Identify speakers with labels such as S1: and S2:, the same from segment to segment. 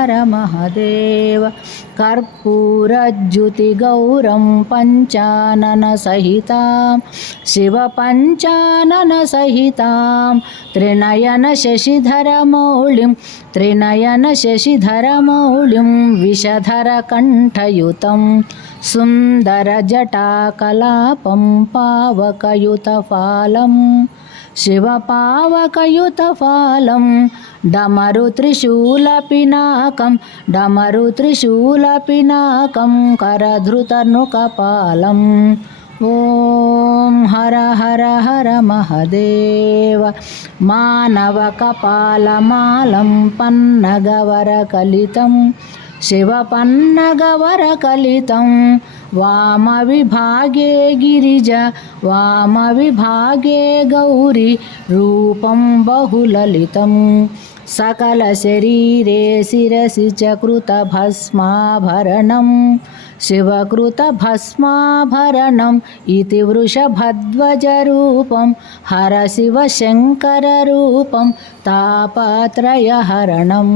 S1: हर हर महदेव कर्पूरज्युतिगौरं पञ्चाननसहितां शिवपञ्चाननसहितां त्रिनयनशशिधरमौलिं त्रिनयनशशिधरमौलिं विषधरकण्ठयुतं सुन्दरजटाकलापं पावकयुतफालम् शिवपावकयुतफालं డమరు త్రిశూల పినాకం డమరు త్రిశూల పినాకం కరధృతను కపాలం ఓం హర హర హర మహదేవ మానవ కపాలమాలం పన్నగవర కలితం శివ పన్నగవర కలితం వామ విభాగే గిరిజ వామ విభాగే గౌరీ రూపం బహుళలితం सकलशरीरे शिरसि च कृतभस्माभरणं शिवकृतभस्माभरणम् इति वृषभध्वजरूपं हरशिवशङ्कररूपं तापत्रयहरणम्।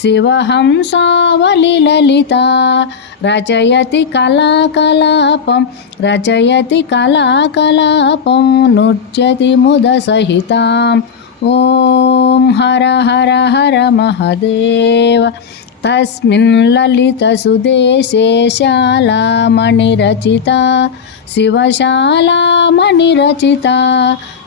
S1: शिवहंसावलिललिता रचयति कलाकलापं रचयति कलाकलापं नृत्यति मुदसहिताम् ॐ हर हर हर महदेव तस्मिन् ललितसुदेशे शालामणिरचिता शिवशालामणिरचिता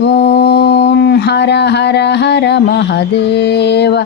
S1: ॐ हर हर हर महदेव